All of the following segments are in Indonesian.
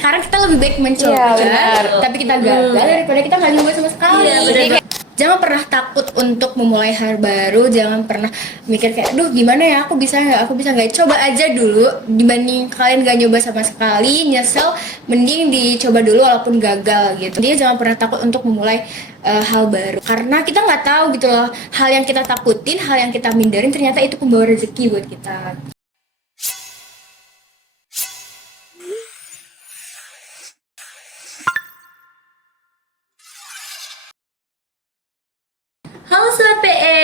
Sekarang kita lebih baik mencoba, tapi kita gagal daripada kita nggak nyoba sama sekali. Jadi kayak, jangan pernah takut untuk memulai hal baru, jangan pernah mikir kayak, duh gimana ya, aku bisa nggak, coba aja dulu, dibanding kalian nggak nyoba sama sekali, nyesel, mending dicoba dulu walaupun gagal gitu. Dia jangan pernah takut untuk memulai hal baru, karena kita nggak tahu gitu loh, hal yang kita takutin, hal yang kita mindarin ternyata itu pembawa rezeki buat kita. Halo Sobat PE,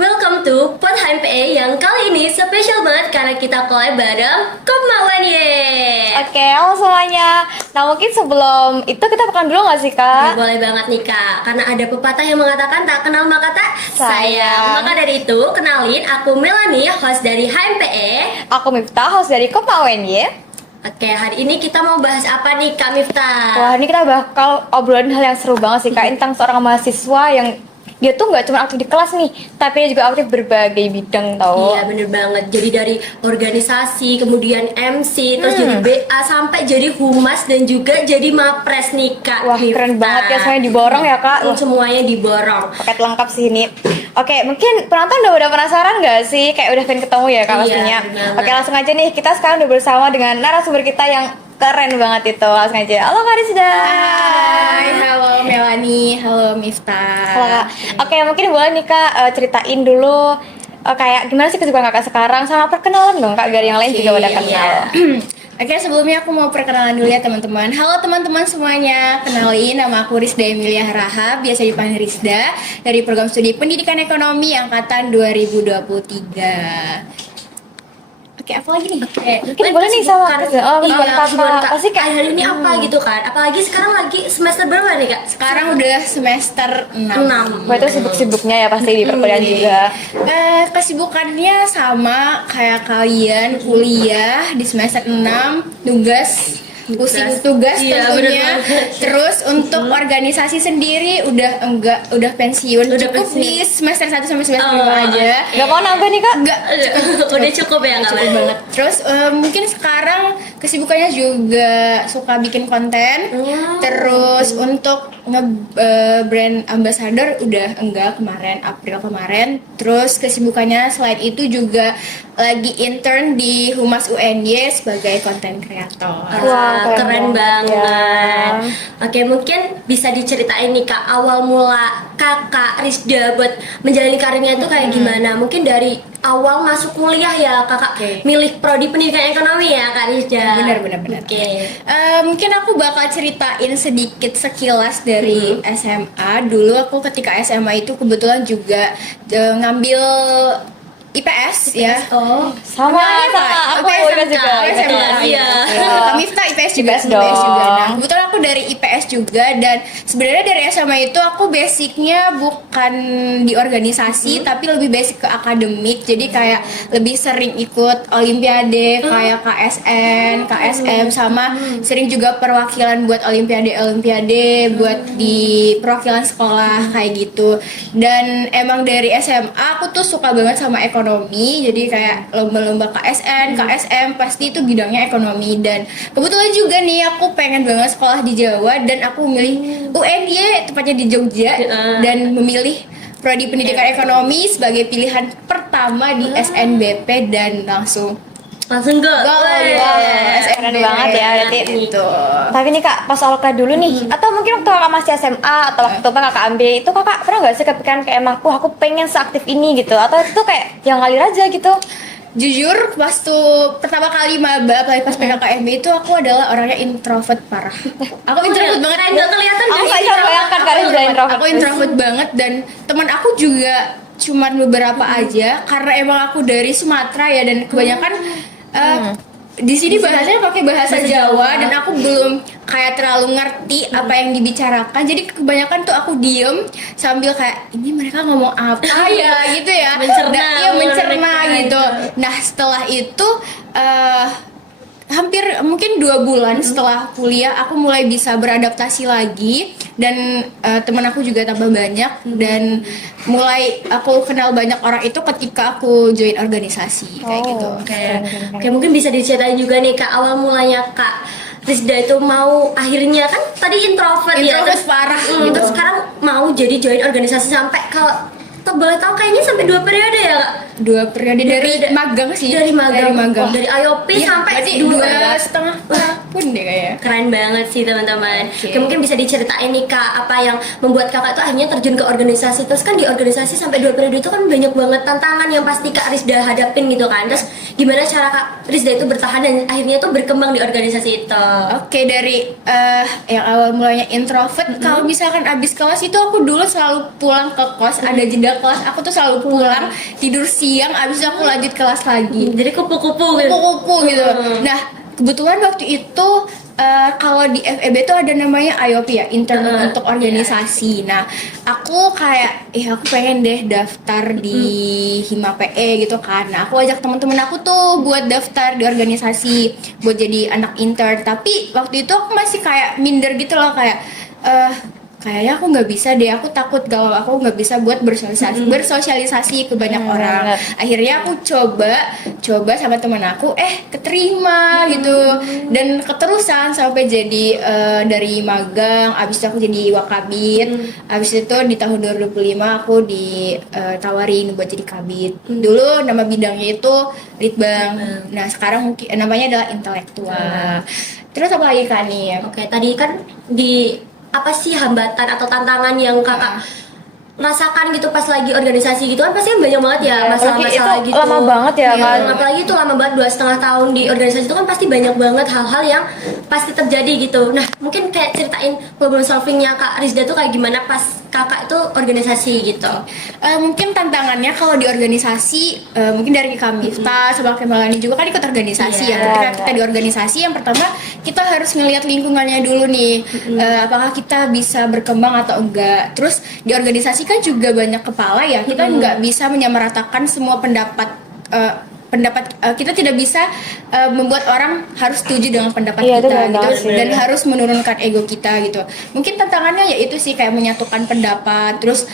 welcome to Podheim PE yang kali ini spesial banget karena kita collab bareng Kopmawan ye. Oke, halo semuanya. Nah mungkin sebelum itu kita makan dulu gak sih Kak? Boleh banget nih Kak, karena ada pepatah yang mengatakan tak kenal maka tak sayang. Maka dari itu, kenalin aku Melanie, host dari HMPE. Aku Miftah, host dari Kopawen ya. Oke, hari ini kita mau bahas apa nih Kak Miftah? Wah ini kita bakal obrolin hal yang seru banget sih Kak, tentang seorang mahasiswa yang dia tuh nggak cuma aktif di kelas nih, tapi dia juga aktif berbagai bidang tau. Iya bener banget, jadi dari organisasi, kemudian MC, terus jadi BA, sampai jadi humas dan juga jadi mapres nih Kak. Wah keren banget ya, semuanya diborong ya Kak. Wah, Semuanya diborong. paket lengkap sih ini. Oke, mungkin penonton udah penasaran nggak sih? Kayak udah pengen ketemu ya Kak Iya, pastinya. bener. Oke langsung aja nih, kita sekarang udah bersama dengan narasumber kita yang keren banget itu. Langsung aja, halo Kak Rizda. Hai, halo Melanie, halo Miftah. Halo Kak. Oke, mungkin boleh nih Kak ceritain dulu kayak gimana sih kesibukan Kakak sekarang, sama perkenalan dong Kak biar yang lain juga pada kenal. Oke, sebelumnya aku mau perkenalan dulu ya teman-teman. Halo teman-teman semuanya, kenalin nama aku Rizda Emilia Rahab, biasa dipanggil Rizda, dari program studi Pendidikan Ekonomi angkatan 2023. Oke, apa lagi nih? Mungkin boleh nih sama Kak. kesibukan Kak. Pasti kayak hari ini apa gitu kan? Apalagi sekarang lagi semester berapa nih Kak? Sekarang udah semester 6. 6. Wah, itu sibuk-sibuknya ya pasti di perkuliahan juga. Kesibukannya sama kayak kalian, kuliah di semester 6, tugas, pusing tugas Iya, tentunya. bener banget. Terus untuk organisasi sendiri udah pensiun. Udah Cukup pensiun. di semester 1 sampai semester 5 aja. Gak mau nambah nih Kak? Enggak, Udah cukup ya Kak? cukup banget. Terus mungkin sekarang kesibukannya juga suka bikin konten. Terus untuk brand ambassador udah enggak, kemarin April kemarin. Terus kesibukannya selain itu juga lagi intern di Humas UNY sebagai konten kreator. Wah, Keren banget. ya. Oke, mungkin bisa diceritain nih Kak, awal mula Kakak Rizda buat menjalani karirnya itu kayak gimana? Mungkin dari awal masuk kuliah ya Kakak Oke. milih prodi pendidikan ekonomi ya Kak Rizda. Benar. Oke. Mungkin aku bakal ceritain sedikit sekilas dari SMA. Dulu aku ketika SMA itu kebetulan juga ngambil IPS ya. Oh, Sama aku IPS juga. IPS juga. Iya. Kak Miftah IPS juga. IPS dong. Nah, kebetulan aku dari IPS juga, dan sebenarnya dari SMA itu aku basicnya bukan di organisasi, tapi lebih basic ke akademik. Jadi kayak lebih sering ikut olimpiade kayak KSN, KSM, sama sering juga perwakilan buat olimpiade buat di perwakilan sekolah kayak gitu. Dan emang dari SMA aku tuh suka banget sama ekonomi, jadi kayak lomba-lomba KSN, KSM pasti itu bidangnya ekonomi. Dan kebetulan juga nih aku pengen banget sekolah di Jawa, dan aku memilih UNY tepatnya di Jogja, dan memilih prodi pendidikan ekonomi sebagai pilihan pertama di SNBP, dan langsung langsung go. Keren banget ya berarti. gitu. Tapi nih Kak, pas awal kuliah dulu nih, atau mungkin waktu Kakak masih SMA atau waktu Kakak ambil itu, Kakak pernah nggak sih kepikiran kayak emang, wah aku pengen seaktif ini gitu, atau itu kayak yang ngalir aja gitu? Jujur, waktu pertama kali maba, apalagi pas PKKMB itu aku adalah orangnya introvert parah. Aku introvert banget. Nggak kelihatan Aku dari nggak bisa bayangkan Kak Rizda introvert. Aku introvert banget, dan teman aku juga cuman beberapa aja, karena emang aku dari Sumatera ya, dan kebanyakan di sini bahasanya pakai bahasa Jawa, dan aku belum kayak terlalu ngerti apa yang dibicarakan. Jadi kebanyakan tuh aku diem sambil kayak, ini mereka ngomong apa ya gitu ya. Mencerna, Iya, mencerna mereka gitu. Nah setelah itu hampir mungkin 2 bulan setelah kuliah aku mulai bisa beradaptasi lagi, dan teman aku juga tambah banyak, dan mulai aku kenal banyak orang itu ketika aku join organisasi kayak gitu. Oke, mungkin bisa diceritain juga nih Kak, awal mulanya Kak Rizda itu mau akhirnya kan tadi introvert ya, Introvert parah gitu. terus sekarang mau jadi join organisasi sampai kalau boleh tahu kayaknya sampai 2 periode ya Kak? 2 periode dari magang sih. Dari magang. magang. Oh, dari IOP Iya, sampai berarti 2,5 tahun deh kayaknya. Keren banget sih teman-teman. Oke. Oke, mungkin bisa diceritain nih Kak, apa yang membuat Kakak tuh akhirnya terjun ke organisasi. Terus kan di organisasi sampai 2 periode itu kan banyak banget tantangan yang pasti Kak Rizda hadapin gitu kan. Terus gimana cara Kak Rizda itu bertahan dan akhirnya tuh berkembang di organisasi itu? Oke, dari yang awal mulanya introvert, kalau misalkan abis kelas itu aku dulu selalu pulang ke kos, ada jeda kelas, aku tuh selalu pulang, tidur siang, abis itu aku lanjut kelas lagi. Jadi kupu-kupu gitu. Kupu-kupu gitu. Nah, kebetulan waktu itu kalau di FEB tuh ada namanya IOP ya, intern untuk organisasi. Nah, aku kayak aku pengen deh daftar di Hima PE gitu kan. Nah, aku ajak teman-teman aku tuh buat daftar di organisasi, buat jadi anak intern. Tapi waktu itu aku masih kayak minder gitu loh, kayak kayaknya aku nggak bisa deh, aku takut kalau aku nggak bisa buat bersosialisasi ke banyak orang. Bener. Akhirnya aku coba sama teman aku, keterima gitu, dan keterusan sampai jadi dari magang, abis itu aku jadi wakabit, abis itu di tahun 2005 aku ditawarin buat jadi kabit. Dulu nama bidangnya itu litbang, nah sekarang mungkin namanya adalah intelektual. Terus apa lagi Kak nih? Oke, tadi kan di apa sih hambatan atau tantangan yang Kakak rasakan gitu pas lagi organisasi gitu kan pasti banyak banget ya masalah-masalah itu gitu. lama banget ya kan. Apalagi itu lama banget 2,5 tahun di organisasi itu kan pasti banyak banget hal-hal yang pasti terjadi gitu. Nah mungkin kayak ceritain problem solvingnya Kak Rizda tuh kayak gimana pas Kakak itu organisasi gitu. Mungkin tantangannya kalau di organisasi, mungkin dari kami Miftah sama Kemalani juga kan ikut organisasi ya. Ketika kita di organisasi, yang pertama kita harus ngelihat lingkungannya dulu nih, apakah kita bisa berkembang atau enggak. Terus di organisasi kan juga banyak kepala ya, kita nggak bisa menyamaratakan semua pendapat. Kita tidak bisa membuat orang harus setuju dengan pendapat Iya, itu kita benar gitu, sih. dan harus menurunkan ego kita gitu. Mungkin tantangannya ya itu sih, kayak menyatukan pendapat, terus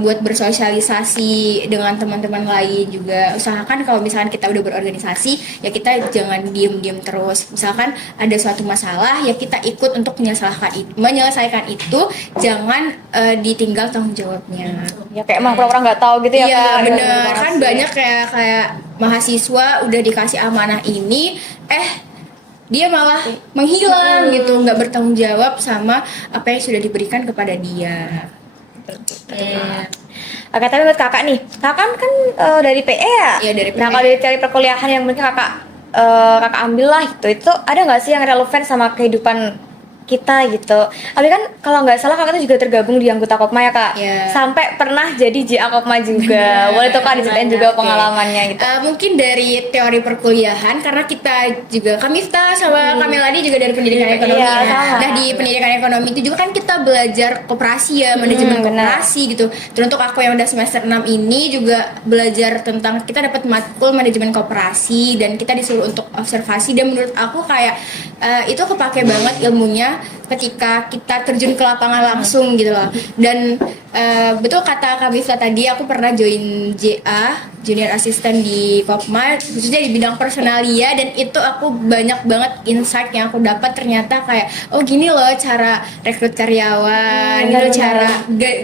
buat bersosialisasi dengan teman-teman lain juga. Usahakan kalau misalkan kita udah berorganisasi ya kita jangan diem-diem terus. Misalkan ada suatu masalah ya kita ikut untuk menyelesaikan itu, jangan ditinggal tanggung jawabnya. Ya kayak emang pura-pura nggak tahu gitu ya. Iya Kak. bener, kan banyak kayak mahasiswa udah dikasih amanah ini, dia malah menghilang gitu, nggak bertanggung jawab sama apa yang sudah diberikan kepada dia. Oke, tapi buat kakak nih, kakak kan dari PE ya? Iya, dari Nah PE. kalau dari perkuliahan yang mungkin kakak ambil lah gitu, itu ada nggak sih yang relevan sama kehidupan kita gitu? Tapi kan kalau nggak salah kakak tuh juga tergabung di anggota Kopma ya kak? Iya. Sampai pernah jadi JA Kopma juga. Boleh tuh kak diceritain juga pengalamannya gitu? Mungkin dari teori perkuliahan, karena kita juga, kami Miftah sama Kamelani juga dari pendidikan ekonomi Iya, ya. sama. Nah di pendidikan ekonomi itu juga kan kita belajar koperasi ya, manajemen benar. koperasi gitu. Terus untuk aku yang udah semester 6 ini juga belajar tentang, kita dapat matkul manajemen koperasi dan kita disuruh untuk observasi, dan menurut aku kayak itu kepake banget ilmunya ketika kita terjun ke lapangan langsung gitu loh. Dan betul kata Kak Miftah tadi, aku pernah join JA, junior assistant di Kopma, khususnya di bidang personalia, dan itu aku banyak banget insight yang aku dapat. Ternyata kayak gini loh cara rekrut karyawan, gitu, benar. cara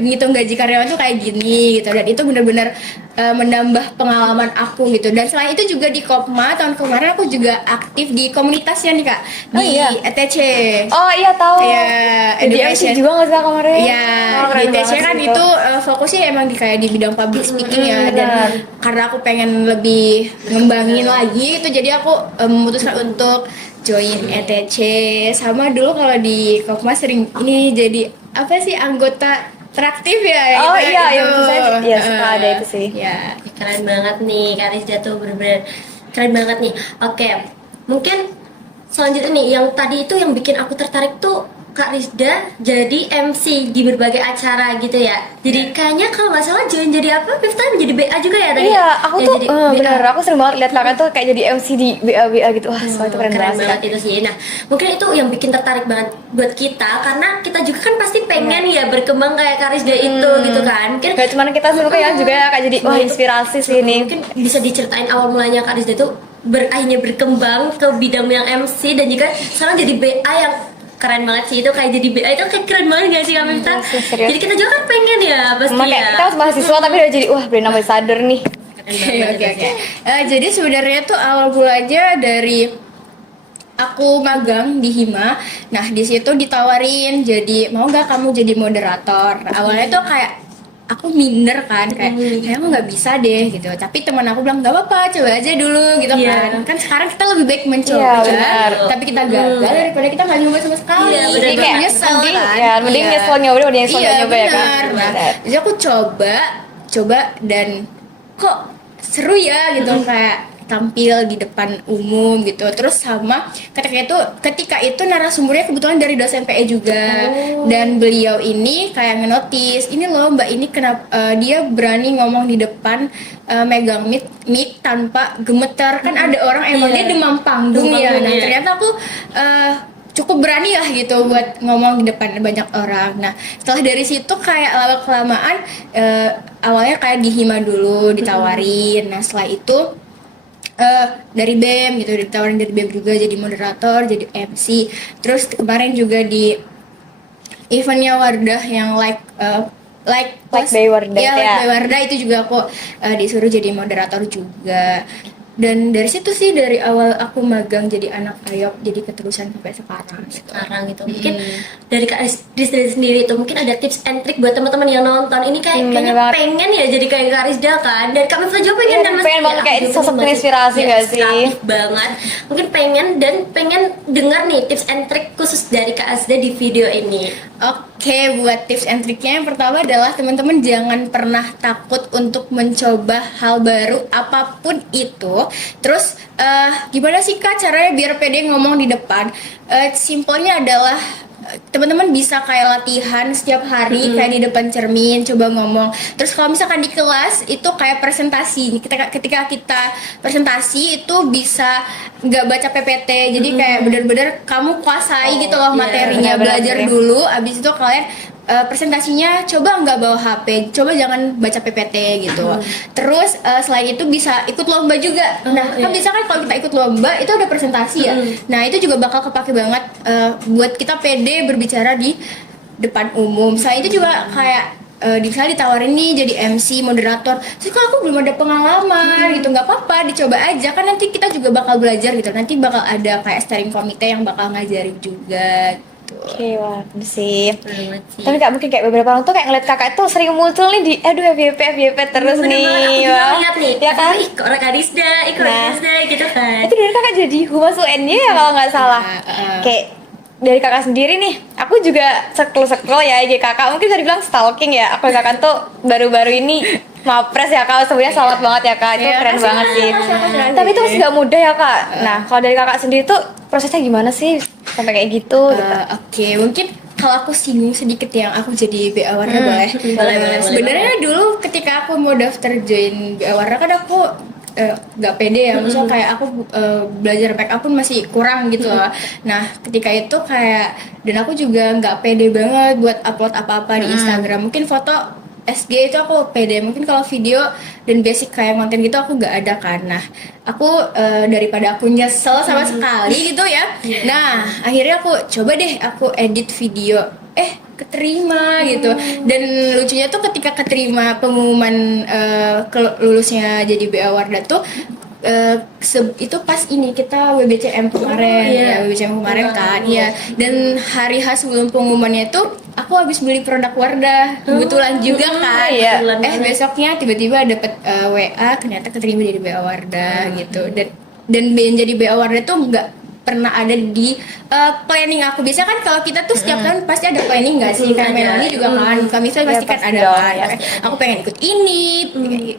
ngitung gaji karyawan tuh kayak gini gitu, dan itu benar-benar menambah pengalaman aku gitu. Dan selain itu juga di Kopma tahun kemarin aku juga aktif di komunitasnya nih Kak, di ETC. Oh iya tahu. Iya, Jadi MC juga nggak sih Kak, kemarin? Iya, Oh, keren di TC banget kan sih itu fokusnya emang di kayak di bidang public speaking ya, dan benar. karena aku pengen lebih ngembangin lagi itu, jadi aku memutuskan untuk join ETC. Sama dulu kalau di Kopma sering ini jadi apa sih, anggota teraktif ya. Oh gitu, iya, itu. yang saya ya suka ada itu sih. Ya. Keren banget nih Kak Rizda tuh, bener-bener keren banget nih. Oke, mungkin selanjutnya nih yang tadi itu yang bikin aku tertarik tuh Kak Rizda jadi MC di berbagai acara gitu ya. Jadi kayaknya kalau nggak salah jadi apa? Miftah menjadi BA juga ya tadi? Iya, aku Ya, tuh jadi BA. bener, aku sering banget lihat kakak tuh kayak jadi MC di BA gitu. Wah, itu keren banget sih, Kak. itu sih. Nah, mungkin itu yang bikin tertarik banget buat kita, karena kita juga kan pasti pengen ya berkembang kayak Kak Rizda itu gitu kan. Mungkin Gak cuma kita semua yang juga ya kak jadi wah inspirasi sih ini. mungkin bisa diceritain awal mulanya Kak Rizda itu akhirnya berkembang ke bidang yang MC dan juga sekarang jadi BA yang keren banget sih. Itu kayak jadi BA itu kayak keren banget gak sih Kak Miftah? Iya sih, serius. Jadi kita juga kan pengen ya pasti Makanya ya. kita harus mahasiswa tapi udah jadi wah brand ambassador nih. Oke. Jadi sebenarnya tuh awal mulanya dari aku magang di Hima. Nah, di situ ditawarin jadi mau nggak kamu jadi moderator. Awalnya tuh kayak aku minder kan, kayak aku nggak bisa deh gitu. Tapi teman aku bilang nggak apa-apa, coba aja dulu gitu Iya. kan. Kan sekarang kita lebih baik mencoba, Iya, benar. tapi kita gagal daripada kita nggak nyoba sama sekali. Iya, benar Jadi kayak banget. nyesel mending kan. ya mending Iya. nyesel nyoba daripada nyesel Iya, nggak nyoba ya kan. benar. Nah, Benar. jadi aku coba dan kok seru ya gitu kayak tampil di depan umum gitu. Terus sama ketika itu narasumbernya kebetulan dari dosen PE juga. Dan beliau ini kayak ngenotis, ini loh Mbak ini kenapa dia berani ngomong di depan megang mic tanpa gemeter. Kan ada orang emang Iya. dia demam panggung Demam ya. panggung, Nah, iya. ternyata aku cukup berani lah gitu buat ngomong di depan banyak orang. Nah, setelah dari situ kayak lama kelamaan awalnya kayak di Hima dulu ditawarin. Nah, setelah itu dari BEM gitu ditawarin dari BEM juga jadi moderator, jadi MC. Terus kemarin juga di eventnya Wardah yang like By Wardah, ya, ya. Like by Wardah itu juga aku disuruh jadi moderator juga. Dan dari situ sih dari awal aku magang jadi anak Ayop jadi keterusan sampai sekarang gitu. Sekarang gitu mungkin dari Kak Rizda sendiri itu mungkin ada tips and trick buat teman-teman yang nonton ini kayaknya bener banget. pengen ya jadi kayak Kak Rizda kan dan Kak Miftah juga pengen Iya, dan pengen banget kayak sosok inspirasi nggak sih? inspiratif banget mungkin pengen dengar nih tips and trick khusus dari Kak Rizda di video ini. Oke, buat tips and triknya yang pertama adalah teman-teman jangan pernah takut untuk mencoba hal baru apapun itu. Terus gimana sih Kak caranya biar pede ngomong di depan? Simpelnya adalah teman-teman bisa kayak latihan setiap hari kayak di depan cermin coba ngomong. Terus kalau misalkan di kelas itu kayak presentasi. Ketika kita presentasi itu bisa nggak baca PPT. Jadi kayak bener-bener kamu kuasai gitu loh iya, materinya, benar-benar belajar sih. dulu. Abis itu kalian presentasinya coba nggak bawa HP, coba jangan baca PPT gitu. Terus selain itu bisa ikut lomba juga. Nah, kan bisa kan kalau kita ikut lomba itu ada presentasi ya. Nah, itu juga bakal kepake banget buat kita pede berbicara di depan umum. Selain itu juga kayak misalnya ditawarin nih jadi MC moderator, terus kok aku belum ada pengalaman gitu, nggak apa-apa dicoba aja kan nanti kita juga bakal belajar gitu, nanti bakal ada kayak steering committee yang bakal ngajarin juga gitu. Oke, wah, bagus sih. Banget sih. Tapi Kak mungkin kayak beberapa orang tuh kayak ngeliat kakak tuh sering muncul nih di aduh FYP terus Bener nih. banget, aku juga wah. lihat nih Ya kan? ih kok Kak Rizda, Nah. gitu kan. Itu dari kakak jadi humas UN-nya ya kalau nggak salah. Kayak dari kakak sendiri nih, aku juga scroll ya IG kakak. Mungkin bisa dibilang stalking ya. Aku kakak tuh baru-baru ini mapres ya kak. Sebenarnya selamat banget ya kak. Itu Iya, keren makasih, banget sih. makasih. Tapi itu masih nggak mudah ya kak. Nah kalau dari kakak sendiri tuh prosesnya gimana sih sampai kayak gitu? Oke, mungkin kalau aku singgung sedikit yang aku jadi BA Warna boleh. boleh, Sebenarnya dulu ketika aku mau daftar join BA Warna kan aku nggak pede ya, maksudnya kayak aku belajar make up pun masih kurang gitu loh. Nah ketika itu kayak dan aku juga nggak pede banget buat upload apa-apa di Instagram. Mungkin foto SG itu aku pede, mungkin kalau video dan basic kayak konten gitu aku nggak ada kan. Nah aku daripada aku nyesel sama sekali gitu ya. Nah akhirnya aku coba deh aku edit video, keterima gitu. Dan lucunya tuh ketika keterima pengumuman lulusnya jadi BA Wardah tuh itu pas ini kita WBCM kemarin ya WBCM kemarin kan ya, dan hari sebelum pengumumannya itu aku habis beli produk Wardah kebetulan juga kan. iya. Besoknya tiba-tiba dapet WA ternyata keterima jadi BA Wardah gitu. Dan jadi BA Wardah tuh nggak pernah ada di planning aku. Biasanya kan kalau kita tuh setiap tahun pasti ada planning nggak sih? Kayak Melani juga kan, kami pasti Ya, kan pasti ada dong, kan. ya. Aku pengen ikut ini,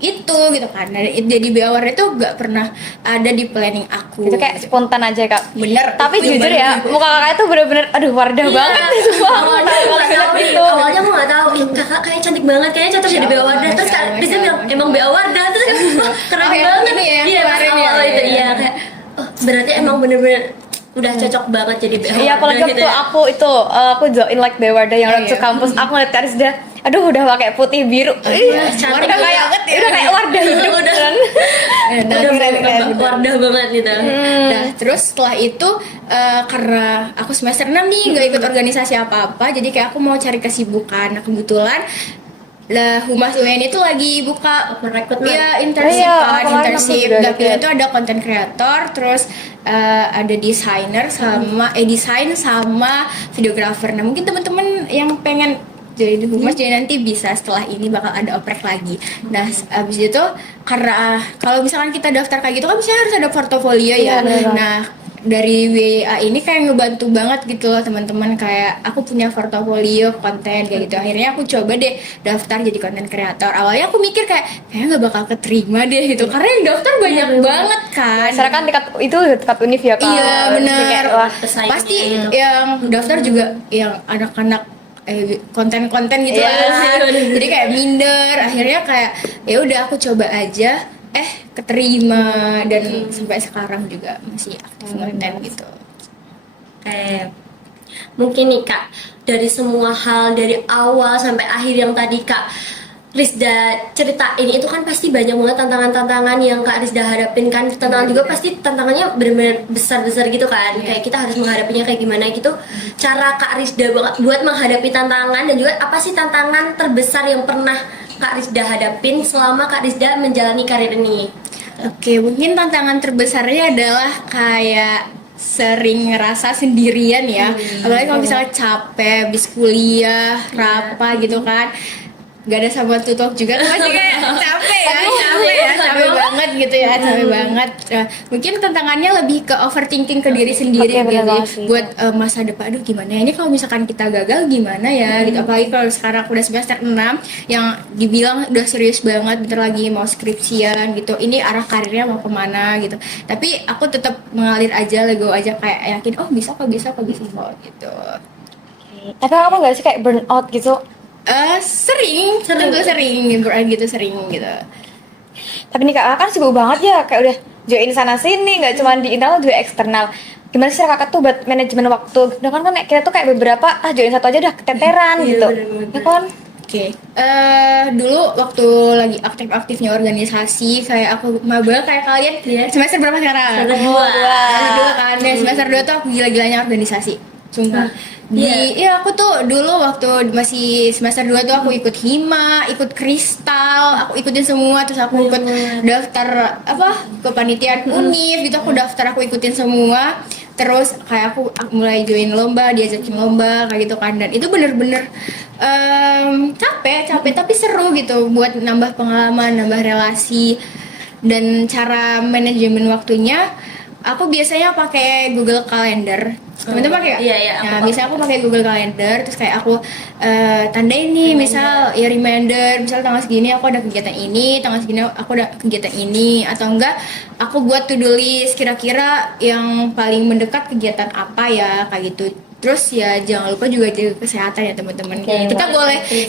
itu gitu kan. Nah, jadi BA Wardah tuh nggak pernah ada di planning aku. Itu kayak spontan aja kak. Bener. Tapi itu jujur bener. ya, muka kakak itu bener-bener aduh Wardah banget nih semua. Awalnya aku nggak tahu nih. Awalnya aku nggak tahu. Kakak kayak cantik banget, kayaknya cocok jadi BA Wardah. Terus Kak Rizda bilang emang BA Wardah. Terus kan wah, keren Oh, yang banget. ini ya, Iya pas kemarin ya. awal itu iya kayak oh berarti emang bener-bener udah cocok banget jadi BA Wardah. Iya apalagi gitu waktu ya. aku join like BA Wardah yang Iya, waktu iya. kampus aku ngeliat Kak Rizda aduh udah pakai putih biru. Iya, cantik udah kayak banget ya. udah kayak Wardah hidup Udah. kan. Nah, Udah keren, keren. Wardah banget gitu. Nah, terus setelah itu karena aku semester 6 nih nggak ikut organisasi apa-apa, jadi kayak aku mau cari kesibukan. Nah, kebetulan lah Humas UN itu lagi buka Open recruitment. iya internship Iya, kan, kemarin aku internship. juga Dapilnya lihat. itu ada content creator, terus ada desainer sama desain sama videographer. Nah, mungkin teman-teman yang pengen jadi di Humas jadi nanti bisa setelah ini bakal ada oprek lagi. Nah, abis itu karena kalau misalkan kita daftar kayak gitu kan misalnya harus ada portofolio ya. Iya, benar. Nah, dari WA ini kayak ngebantu banget gitu loh teman-teman, kayak aku punya portofolio konten kayak gitu. Akhirnya aku coba deh daftar jadi konten kreator. Awalnya aku mikir kayaknya nggak bakal keterima deh gitu karena yang daftar banyak banget kan. Sekarang kan dekat univ ya Kak. Iya Jadi benar. kayak, wah, pesaingnya Pasti gitu. yang daftar juga yang anak-anak konten-konten gitu Iya. lah. Jadi kayak minder. Akhirnya kayak ya udah aku coba aja. Keterima dan sampai sekarang juga masih aktif konten gitu. Mungkin nih Kak, dari semua hal dari awal sampai akhir yang tadi Kak Rizda ceritain itu kan pasti banyak banget tantangan-tantangan yang Kak Rizda hadapin kan. Tantangan juga pasti tantangannya benar-benar besar-besar gitu kan. Kayak kita harus menghadapinya kayak gimana gitu. Cara Kak Rizda buat menghadapi tantangan dan juga apa sih tantangan terbesar yang pernah Kak Rizda hadapin selama Kak Rizda menjalani karir ini? Oke, mungkin tantangan terbesarnya adalah kayak sering ngerasa sendirian ya. Apalagi kalau misalnya capek, habis kuliah, rapa gitu kan. Gak ada sahabat tutok juga kan pasti kayak capek banget gitu ya, capek banget. Nah, mungkin tantangannya lebih ke overthinking ke diri sendiri Oke, bener gitu. banget sih. Buat masa depan, aduh gimana ya ini kalau misalkan kita gagal gimana ya gitu. Apalagi kalau sekarang aku udah semester 6 yang dibilang udah serius banget, bentar lagi mau skripsian gitu. Ini arah karirnya mau kemana gitu. Tapi aku tetap mengalir aja, lego aja kayak yakin bisa kok gitu. Tapi kamu nggak sih kayak burn out gitu? Sering burnout gitu sering gitu. Tapi nih Kak kan sibuk banget ya, kayak udah join sana sini, nggak cuma di internal juga eksternal. Gimana sih Kakak tuh buat manajemen waktu? Udah kan kita tuh kayak beberapa join satu aja udah keteteran Iya, gitu. bener-bener. Ya kan? Oke, dulu waktu lagi aktif-aktifnya organisasi kayak aku maba kayak kalian semester berapa sekarang? Semester dua. Semester 2 kan, ya, semester 2 tuh aku gila-gilanya organisasi. Sumpah. Aku tuh dulu waktu masih semester 2 tuh aku ikut hima, ikut kristal, aku ikutin semua, terus aku ikut daftar kepanitiaan univ gitu, aku daftar, aku ikutin semua. Terus kayak aku mulai join lomba, diajakin lomba kayak gitu kan, dan itu bener-bener capek tapi seru gitu buat nambah pengalaman, nambah relasi. Dan cara manajemen waktunya aku biasanya pakai Google Calendar. Teman-teman pakai nggak? Iya, Nah, biasanya aku pakai Google Calendar, terus kayak aku tandain nih, misal ya reminder, misal tanggal segini aku ada kegiatan ini, tanggal segini aku ada kegiatan ini, atau enggak aku buat to-do list kira-kira yang paling mendekat kegiatan apa ya kayak gitu. Terus ya jangan lupa juga jaga kesehatan ya teman-teman. Oke.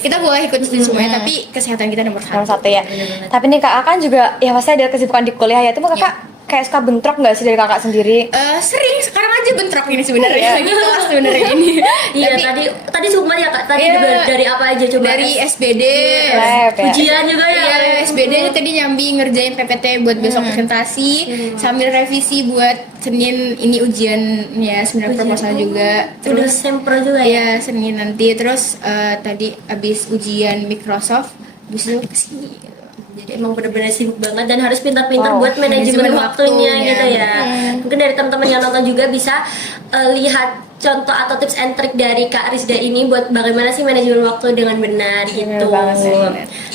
Kita boleh ikut semuanya, tapi kesehatan kita nomor Nomor satu. satu ya. Tapi nih Kak kan juga ya pasti ada kesibukan di kuliah ya. Itu Kakak kayak suka bentrok nggak sih dari Kakak sendiri? Sering, sekarang aja bentrok ini sebenarnya Iya. lagi kelas sebenarnya ini. Iya, Tapi tadi sukma ya Kak. Tadi Iya. dari apa aja coba? dari SBD. Lab ya. Ujian juga ya. Iya, SBD tadi nyambi ngerjain PPT buat besok presentasi, sambil revisi buat Senin ini ujiannya, seminar proposal juga. Udah Terus sempro juga ya. ya Senin nanti, terus tadi abis ujian Microsoft, abis itu kesini gitu. Jadi emang bener-bener sibuk banget dan harus pintar-pintar Wow, buat manajemen manajemen waktunya waktunya. gitu ya. Mungkin dari teman-teman yang nonton juga bisa lihat contoh atau tips and trick dari Kak Rizda ini buat bagaimana sih manajemen waktu dengan benar gitu. banget sih.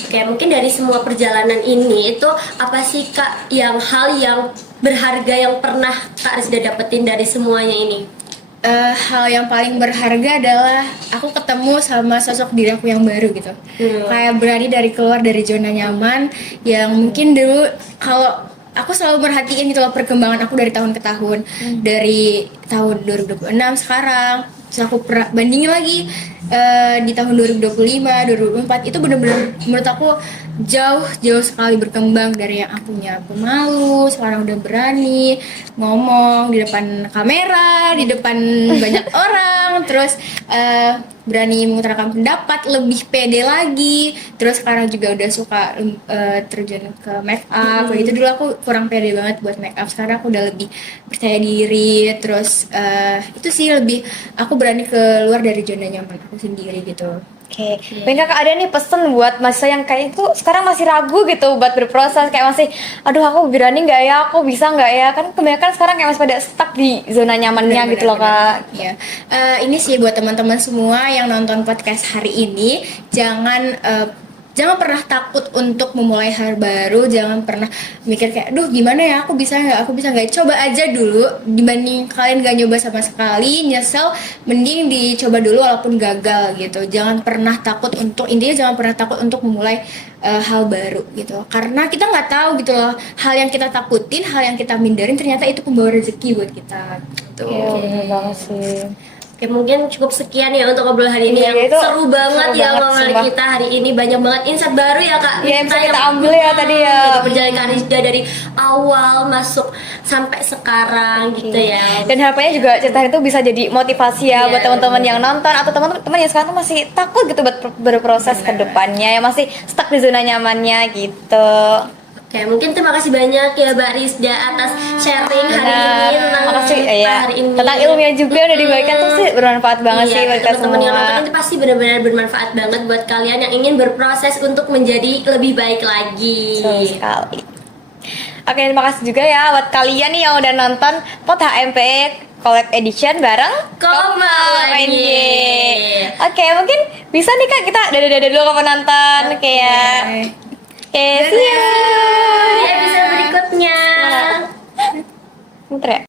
Oke, mungkin dari semua perjalanan ini itu apa sih Kak hal yang berharga yang pernah Kak Rizda dapetin dari semuanya ini? Hal yang paling berharga adalah aku ketemu sama sosok diri aku yang baru gitu. Kayak berani keluar dari zona nyaman yang mungkin dulu kalau aku selalu merhatiin gitu loh perkembangan aku dari tahun ke tahun. Dari tahun 2026 sekarang, terus aku bandingin lagi di tahun 2025, 2024 itu bener-bener menurut aku jauh sekali berkembang dari yang akunya pemalu, sekarang udah berani ngomong di depan kamera, di depan banyak orang, terus berani mengutarakan pendapat, lebih pede lagi. Terus sekarang juga udah suka terjun ke make up. Kayak gitu dulu aku kurang pede banget buat make up. Sekarang aku udah lebih percaya diri. Terus itu sih lebih aku berani keluar dari zona nyaman aku sendiri gitu. Oke, mungkin kakak ada nih pesen buat mahasiswa yang kayak itu sekarang masih ragu gitu buat berproses, kayak masih, aduh aku berani nggak ya, aku bisa nggak ya, kan kebanyakan sekarang kayak masih pada stuck di zona nyamannya gitu loh kak. Iya. Ini sih buat teman-teman semua yang nonton podcast hari ini, jangan pernah takut untuk memulai hal baru, jangan pernah mikir kayak, duh gimana ya, aku bisa nggak, coba aja dulu, dibanding kalian gak nyoba sama sekali, nyesel, mending dicoba dulu walaupun gagal gitu. Jangan pernah takut untuk, intinya jangan pernah takut untuk memulai hal baru gitu, karena kita nggak tahu gitu loh, hal yang kita takutin, hal yang kita mindarin ternyata itu pembawa rezeki buat kita gitu. Iya bener banget sih. Oke, mungkin cukup sekian ya untuk obrolan hari ini Iya, yang itu seru banget seru ya banget, ngomongin sumpah. kita hari ini, banyak banget insight baru ya kak. Iya, yang bisa kita yang- ambil ya tadi ya. dari perjalanan Kak Rizda dari awal masuk sampai sekarang gitu ya. Dan harapannya juga cerita itu bisa jadi motivasi ya Iya, buat teman-teman bener. yang nonton atau teman-teman yang sekarang tuh masih takut gitu buat berproses ke depannya, yang masih stuck di zona nyamannya gitu. Oke, mungkin terima kasih banyak ya Mbak Rizda atas sharing hari Benar. ini tentang Makasih ya. hari ini. Tentang ilmunya juga udah dibagikan tuh sih bermanfaat banget Iya, sih buat kita teman-teman yang semua. nonton itu pasti benar-benar bermanfaat banget buat kalian yang ingin berproses untuk menjadi lebih baik lagi. Betul sekali. Oke, terima kasih juga ya buat kalian nih yang udah nonton Pod HMP Collab Edition bareng Koma UNY. UNY. Oke, mungkin bisa nih kak kita dadah-dadah dulu ke penonton. Oke ya. Oke, see you. Di episode berikutnya. Bentar ya.